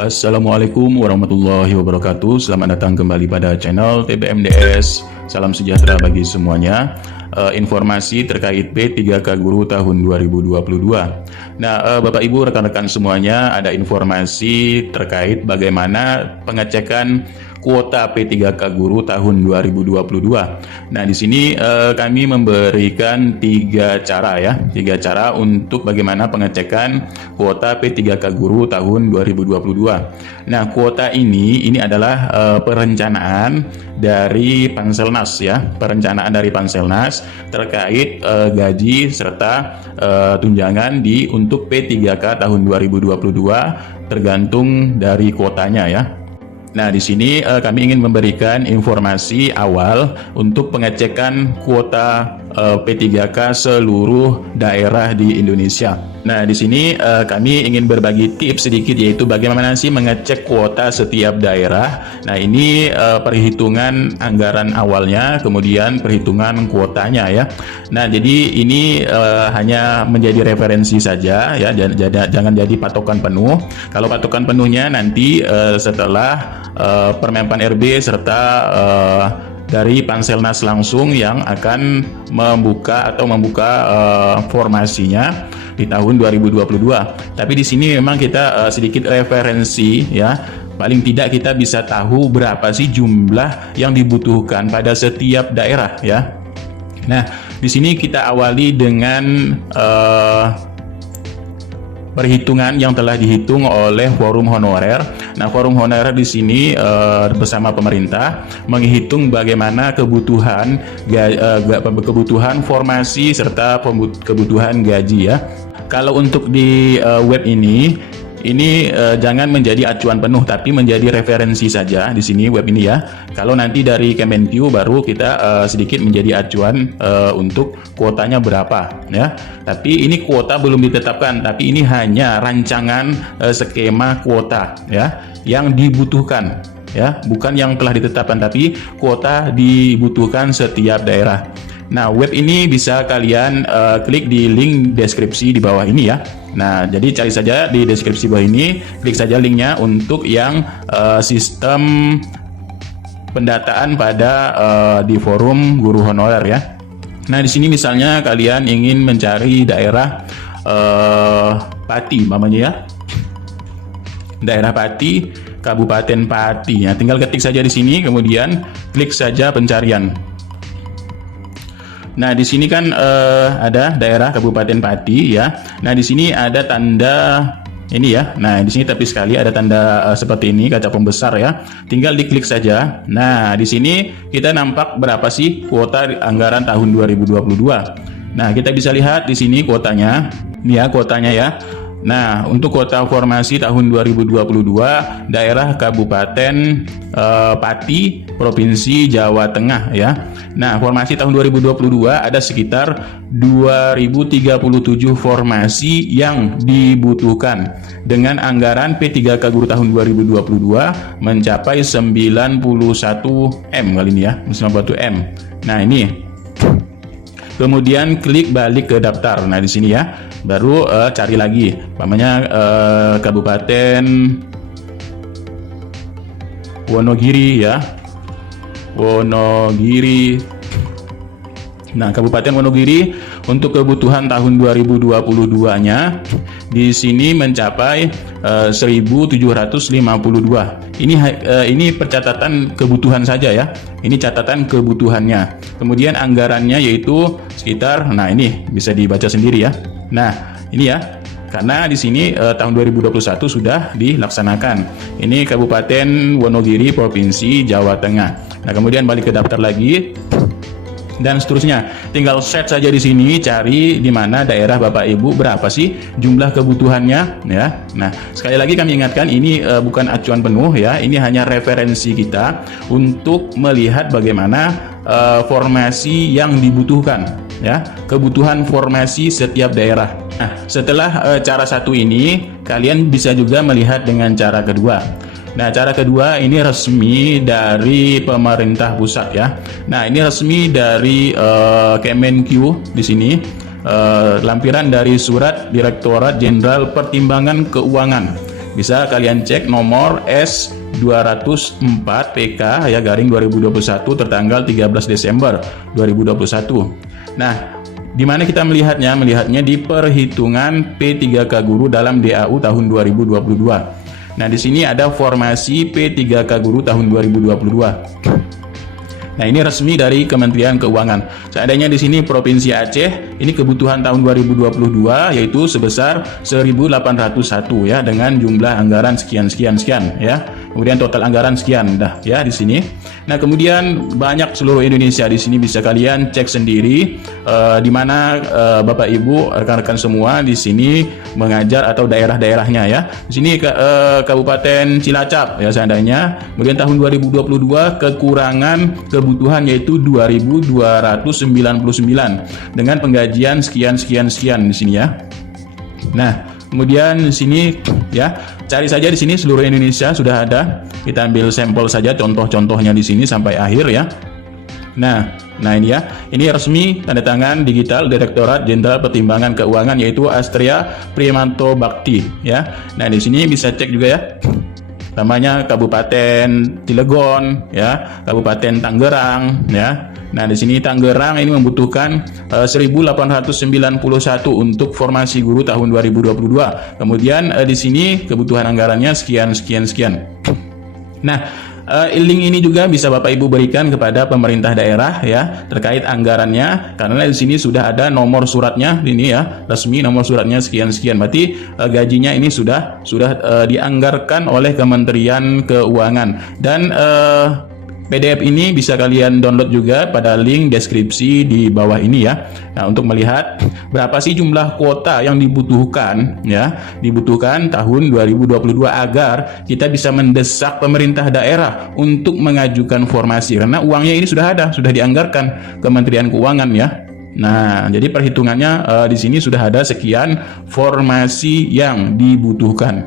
Assalamualaikum warahmatullahi wabarakatuh. Selamat datang kembali pada channel TBMDS. Salam sejahtera bagi semuanya. Informasi terkait P3K Guru tahun 2022. Nah, Bapak Ibu, rekan-rekan semuanya, ada informasi terkait bagaimana pengecekan kuota P3K Guru tahun 2022. Nah, di sini kami memberikan tiga cara untuk bagaimana pengecekan kuota P3K Guru tahun 2022. Nah, kuota ini adalah perencanaan dari Panselnas ya, perencanaan dari Panselnas terkait gaji serta tunjangan untuk P3K tahun 2022 tergantung dari kuotanya ya. Nah, di sini kami ingin memberikan informasi awal untuk pengecekan kuota P3K seluruh daerah di Indonesia. Nah, di sini kami ingin berbagi tips sedikit, yaitu bagaimana sih mengecek kuota setiap daerah. Nah, ini perhitungan anggaran awalnya, kemudian perhitungan kuotanya ya. Nah, jadi ini hanya menjadi referensi saja ya, jangan jadi patokan penuh. Kalau patokan penuhnya nanti setelah Permenpan RB serta dari Panselnas langsung yang akan membuka formasinya di tahun 2022. Tapi di sini memang kita sedikit referensi ya. Paling tidak kita bisa tahu berapa sih jumlah yang dibutuhkan pada setiap daerah ya. Nah, di sini kita awali dengan perhitungan yang telah dihitung oleh forum honorer. Nah, forum honorer di sini bersama pemerintah menghitung bagaimana kebutuhan formasi serta kebutuhan gaji ya. Kalau untuk di web ini jangan menjadi acuan penuh, tapi menjadi referensi saja di sini web ini ya. Kalau nanti dari Kemenq baru kita sedikit menjadi acuan untuk kuotanya berapa ya. Tapi ini kuota belum ditetapkan, tapi ini hanya rancangan skema kuota ya yang dibutuhkan ya, bukan yang telah ditetapkan, tapi kuota dibutuhkan setiap daerah. Nah, web ini bisa kalian klik di link deskripsi di bawah ini ya. Nah, jadi cari saja di deskripsi bawah ini, klik saja linknya untuk yang sistem pendataan pada di forum guru honorer ya. Nah, di sini misalnya kalian ingin mencari daerah Pati, namanya ya. Daerah Pati, Kabupaten Pati. Nah, tinggal ketik saja di sini, kemudian klik saja pencarian. Nah, di sini kan ada daerah Kabupaten Pati ya. Nah, di sini ada tanda ini ya. Nah, di sini tepi sekali ada tanda seperti ini, kaca pembesar ya. Tinggal diklik saja. Nah, di sini kita nampak berapa sih kuota anggaran tahun 2022. Nah, kita bisa lihat di sini kuotanya. Ini ya kuotanya ya. Nah, untuk kuota formasi tahun 2022 daerah Kabupaten Pati, Provinsi Jawa Tengah ya. Nah, formasi tahun 2022 ada sekitar 2037 formasi yang dibutuhkan dengan anggaran P3K Guru tahun 2022 mencapai 91 M kali ini ya, 91 M. Nah, ini. Kemudian klik balik ke daftar. Nah, di sini ya, baru cari lagi, namanya Kabupaten Wonogiri ya, Wonogiri. Nah, Kabupaten Wonogiri untuk kebutuhan tahun 2022-nya di sini mencapai 1.752. Ini percatatan kebutuhan saja ya. Ini catatan kebutuhannya. Kemudian anggarannya yaitu sekitar, nah ini bisa dibaca sendiri ya. Nah, ini ya. Karena di sini tahun 2021 sudah dilaksanakan. Ini Kabupaten Wonogiri, Provinsi Jawa Tengah. Nah, kemudian balik ke daftar lagi dan seterusnya. Tinggal set saja di sini, cari di mana daerah Bapak Ibu berapa sih jumlah kebutuhannya ya. Nah, sekali lagi kami ingatkan, ini bukan acuan penuh ya. Ini hanya referensi kita untuk melihat bagaimana formasi yang dibutuhkan ya, kebutuhan formasi setiap daerah. Nah, setelah cara satu ini, kalian bisa juga melihat dengan cara kedua. Nah, cara kedua ini resmi dari pemerintah pusat ya. Nah, ini resmi dari Kemenq di sini. Lampiran dari Surat Direktorat Jenderal Pertimbangan Keuangan. bisa kalian cek nomor S204 PK ya garing 2021 tertanggal 13 Desember 2021. Nah, di mana kita melihatnya? Melihatnya di perhitungan P3K Guru dalam DAU tahun 2022. Nah, di sini ada formasi P3K Guru tahun 2022. Nah, ini resmi dari Kementerian Keuangan. Seandainya di sini Provinsi Aceh, ini kebutuhan tahun 2022 yaitu sebesar 1.801 ya, dengan jumlah anggaran sekian ya. Kemudian total anggaran sekian dah ya di sini. Nah, kemudian banyak seluruh Indonesia di sini bisa kalian cek sendiri di mana Bapak Ibu rekan-rekan semua di sini mengajar atau daerah-daerahnya ya. Di sini Kabupaten Cilacap ya seandainya. Kemudian tahun 2022 kekurangan kebutuhan yaitu 2.299 dengan penggajian sekian di sini ya. Nah, kemudian di sini ya, cari saja di sini seluruh Indonesia sudah ada. Kita ambil sampel saja contoh-contohnya di sini sampai akhir ya. Nah ini ya, ini resmi tanda tangan digital Direktorat Jenderal Pertimbangan Keuangan yaitu Astria Primanto Bakti ya. Nah, di sini bisa cek juga ya. Namanya Kabupaten Cilegon ya, Kabupaten Tangerang ya. Nah, di sini Tangerang ini membutuhkan 1.891 untuk formasi guru tahun 2022. Kemudian di sini kebutuhan anggarannya sekian. Nah, link ini juga bisa Bapak Ibu berikan kepada pemerintah daerah ya terkait anggarannya, karena di sini sudah ada nomor suratnya ini ya, resmi nomor suratnya sekian. Berarti gajinya ini sudah dianggarkan oleh Kementerian Keuangan. Dan PDF ini bisa kalian download juga pada link deskripsi di bawah ini ya. Nah, untuk melihat berapa sih jumlah kuota yang dibutuhkan tahun 2022 agar kita bisa mendesak pemerintah daerah untuk mengajukan formasi, karena uangnya ini sudah ada, sudah dianggarkan Kementerian Keuangan ya. Nah, jadi perhitungannya di sini sudah ada sekian formasi yang dibutuhkan.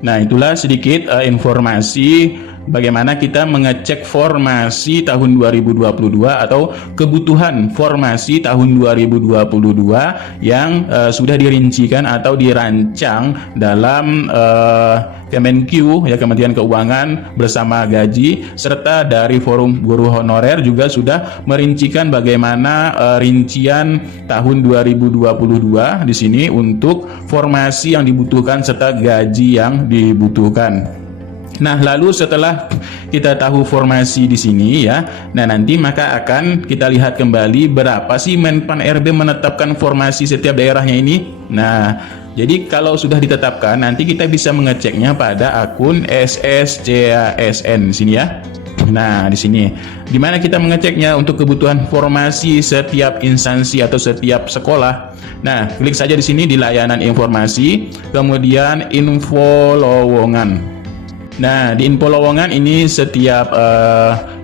Nah, itulah sedikit informasi bagaimana kita mengecek formasi tahun 2022 atau kebutuhan formasi tahun 2022 yang sudah dirincikan atau dirancang dalam Kemenq ya, Kementerian Keuangan bersama gaji, serta dari Forum Guru Honorer juga sudah merincikan bagaimana rincian tahun 2022 di sini untuk formasi yang dibutuhkan serta gaji yang dibutuhkan. Nah, lalu setelah kita tahu formasi di sini ya, nah nanti maka akan kita lihat kembali berapa sih Menpan RB menetapkan formasi setiap daerahnya ini. Nah, jadi kalau sudah ditetapkan nanti kita bisa mengeceknya pada akun SSCASN di sini ya. Nah, di sini di mana kita mengeceknya untuk kebutuhan formasi setiap instansi atau setiap sekolah. Nah, klik saja di sini di layanan informasi, kemudian info lowongan. Nah, di info lowongan ini setiap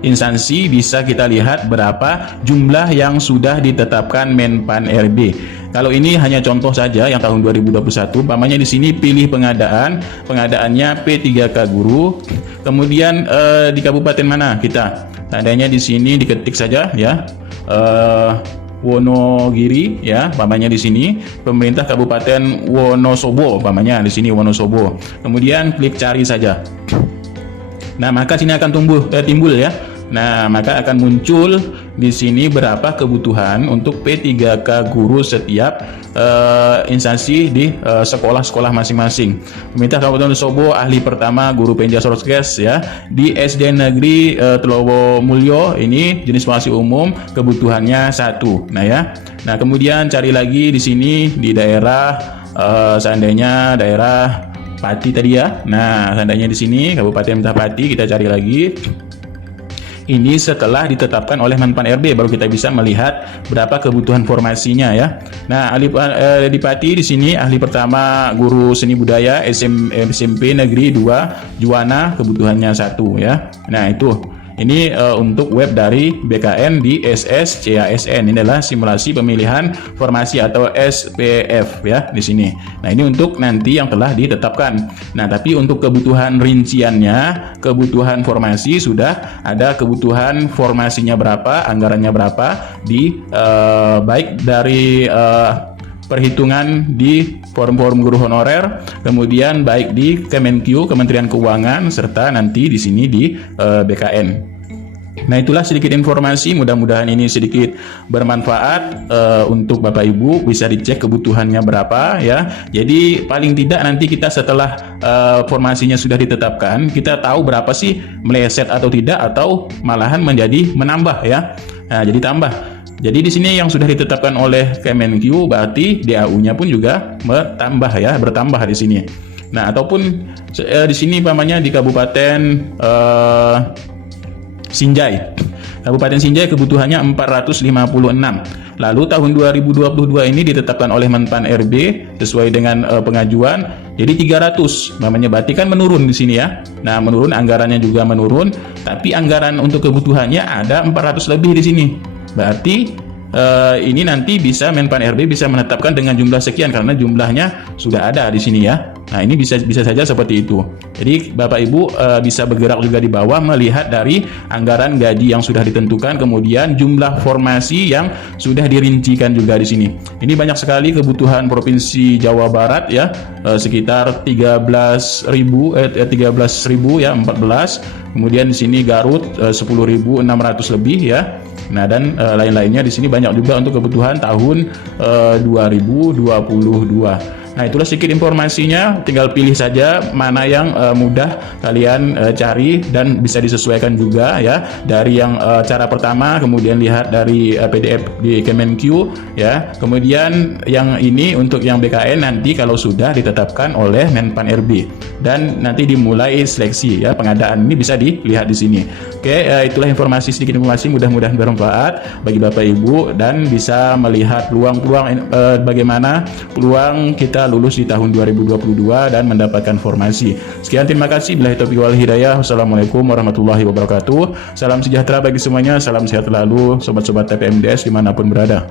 instansi bisa kita lihat berapa jumlah yang sudah ditetapkan Menpan RB. Kalau ini hanya contoh saja yang tahun 2021, umpamanya di sini pilih pengadaannya P3K Guru. Kemudian di kabupaten mana kita? Tandanya di sini diketik saja ya. Wonogiri ya, umpamanya di sini pemerintah Kabupaten Wonosobo, umpamanya di sini Wonosobo. Kemudian klik cari saja. Nah, maka sini akan timbul ya. Nah, maka akan muncul di sini berapa kebutuhan untuk P3K Guru setiap instansi di sekolah-sekolah masing-masing. Pemerintah Kabupaten Wonosobo ahli pertama guru Penja Sorokes ya. Di SD Negeri Telowo Mulyo ini jenis formasi umum kebutuhannya 1. Nah ya. Nah, kemudian cari lagi di sini di daerah seandainya daerah Pati tadi ya. Nah, seandainya di sini Kabupaten Pati, kita cari lagi. Ini setelah ditetapkan oleh Menpan RB baru kita bisa melihat berapa kebutuhan formasinya ya. Nah, di Pati di sini ahli pertama guru seni budaya SMP Negeri 2 Juwana kebutuhannya 1 ya. Nah, itu. Ini untuk web dari BKN di SSCASN. Ini adalah simulasi pemilihan formasi atau SPF ya di sini. Nah, ini untuk nanti yang telah ditetapkan. Nah, tapi untuk kebutuhan rinciannya, kebutuhan formasi sudah ada kebutuhan formasinya berapa, anggarannya berapa di baik dari perhitungan di forum guru honorer, kemudian baik di Kemenkyu, Kementerian Keuangan, serta nanti di sini di BKN. Nah, itulah sedikit informasi, mudah-mudahan ini sedikit bermanfaat untuk Bapak Ibu, bisa dicek kebutuhannya berapa ya. Jadi paling tidak nanti kita setelah formasinya sudah ditetapkan, kita tahu berapa sih meleset atau tidak, atau malahan menjadi menambah ya. Nah, jadi tambah. Jadi di sini yang sudah ditetapkan oleh Kemenkyu berarti DAU-nya pun juga bertambah di sini. Nah, ataupun di sini pamannya di Kabupaten Sinjai. Kabupaten Sinjai kebutuhannya 456. Lalu tahun 2022 ini ditetapkan oleh Menpan RB sesuai dengan pengajuan jadi 300. Berarti kan menurun di sini ya. Nah, menurun, anggarannya juga menurun, tapi anggaran untuk kebutuhannya ada 400 lebih di sini. Berarti ini nanti bisa Menpan RB bisa menetapkan dengan jumlah sekian karena jumlahnya sudah ada di sini ya. Nah, ini bisa saja seperti itu. Jadi Bapak Ibu bisa bergerak juga di bawah melihat dari anggaran gaji yang sudah ditentukan, kemudian jumlah formasi yang sudah dirincikan juga di sini. Ini banyak sekali kebutuhan Provinsi Jawa Barat ya, sekitar 13.000 ya, 14. Kemudian di sini Garut 10.600 lebih ya. Nah, dan lain-lainnya di sini banyak juga untuk kebutuhan tahun 2022. Nah, itulah sedikit informasinya, tinggal pilih saja mana yang mudah kalian cari dan bisa disesuaikan juga ya. Dari yang cara pertama, kemudian lihat dari PDF di Kemenkyu ya. Kemudian yang ini untuk yang BKN nanti kalau sudah ditetapkan oleh Menpan RB dan nanti dimulai seleksi ya, pengadaan ini bisa dilihat di sini. Oke, itulah sedikit informasi, mudah-mudahan bermanfaat bagi Bapak Ibu dan bisa melihat peluang-peluang bagaimana peluang kita lulus di tahun 2022 dan mendapatkan formasi. Sekian, terima kasih. Billahi taufiq wal hidayah. Wassalamualaikum warahmatullahi wabarakatuh. Salam sejahtera bagi semuanya. Salam sehat selalu sobat-sobat TPMDS dimanapun berada.